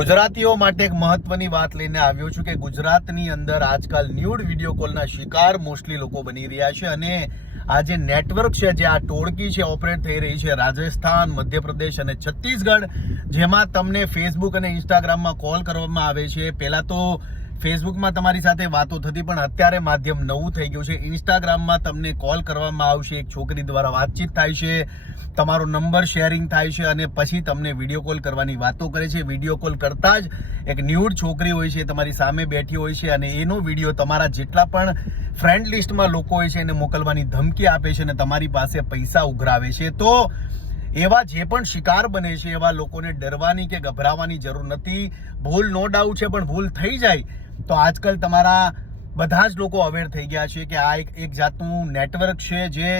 ગુજરાતીઓ માટે એક મહત્વની વાત લઈને આવ્યો છું કે ગુજરાતની અંદર આજકાલ ન્યૂડ વીડિયો કોલના શિકાર મોસ્ટલી લોકો બની રહ્યા છે અને આ જે નેટવર્ક છે, જે આ ટોળકી છે, ઓપરેટ થઈ રહી છે રાજસ્થાન, મધ્યપ્રદેશ અને છત્તીસગઢ, જેમાં તમને ફેસબુક અને ઇન્સ્ટાગ્રામમાં કોલ કરવામાં આવે છે. પહેલાં તો ફેસબુકમાં તમારી સાથે વાતો થતી પણ અત્યારે માધ્યમ નવું થઈ ગયું છે. ઇન્સ્ટાગ્રામમાં તમને કોલ કરવામાં આવશે, એક છોકરી દ્વારા વાતચીત થાય છે, તમારો નંબર શેરિંગ થાય છે અને પછી તમને વીડિયો કોલ કરવાની વાતો કરે છે. વીડિયો કોલ કરતા જ એક ન્યૂડ છોકરી હોય છે, તમારી સામે બેઠી હોય છે અને એનો વીડિયો તમારા જેટલા પણ ફ્રેન્ડ લિસ્ટમાં લોકો હોય છે એને મોકલવાની ધમકી આપે છે અને તમારી પાસે પૈસા ઉઘરાવે છે. તો એવા જે પણ શિકાર બને છે, એવા લોકોને ડરવાની કે ગભરાવાની જરૂર નથી. ભૂલ નો ડાઉટ છે, પણ ભૂલ થઈ જાય તો આજકાલ તમારા બધા જ લોકો અવેર થઈ ગયા છે કે આ એક એક જાતનું નેટવર્ક છે જે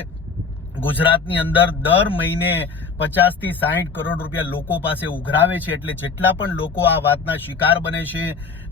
ગુજરાતની અંદર દર મહિને પચાસથી સાહીઠ કરોડ રૂપિયા લોકો પાસે ઉઘરાવે છે. એટલે જેટલા પણ લોકો આ વાતના શિકાર બને છે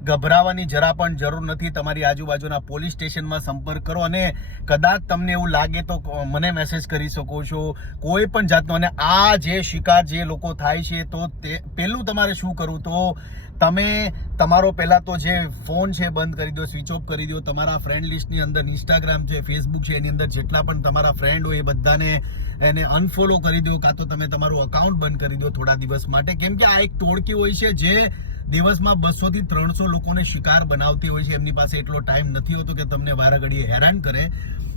ગભરાવાની જરા પણ જરૂર નથી. તમારી આજુબાજુના પોલીસ સ્ટેશનમાં સંપર્ક કરો અને કદાચ તમને એવું લાગે તો મને મેસેજ કરી શકો છો. કોઈ પણ જાતનો અને આ જે શિકાર જે લોકો થાય છે, તો તે પહેલું તમારે શું કરવું? તો તમે તમારો પહેલાં તો જે ફોન છે બંધ કરી દો, સ્વિચ ઓફ કરી દો. તમારા ફ્રેન્ડ લિસ્ટની અંદર ઇન્સ્ટાગ્રામ છે ફેસબુક છે, એની અંદર જેટલા પણ તમારા ફ્રેન્ડ હોય એ બધાને એને અનફોલો કરી દો. કાં તો તમે તમારું અકાઉન્ટ બંધ કરી દો થોડા દિવસ માટે. કેમ કે આ એક ટોળકી હોય છે જે દિવસમાં બસો થી ત્રણસો લોકોને શિકાર બનાવતી હોય છે. એમની પાસે એટલો ટાઈમ નથી હોતો કે તમને વારાઘડીએ હેરાન કરે.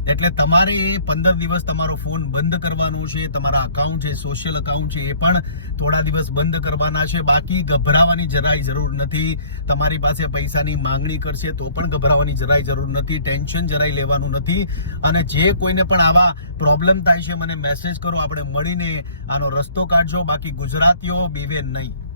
એટલે તમારે એ પંદર દિવસ તમારો ફોન બંધ કરવાનો છે, તમારા અકાઉન્ટ છે સોશિયલ અકાઉન્ટ છે, એ પણ થોડા દિવસ બંધ કરવાના છે. બાકી ગભરાવાની જરાય જરૂર નથી. તમારી પાસે પૈસાની માંગણી કરશે તો પણ ગભરાવાની જરાય જરૂર નથી. ટેન્શન જરાય લેવાનું નથી. અને જે કોઈને પણ આવા પ્રોબ્લેમ થાય છે, મને મેસેજ કરો. આપણે મળીને આનો રસ્તો કાઢજો. બાકી ગુજરાતીઓ બીવે નહીં.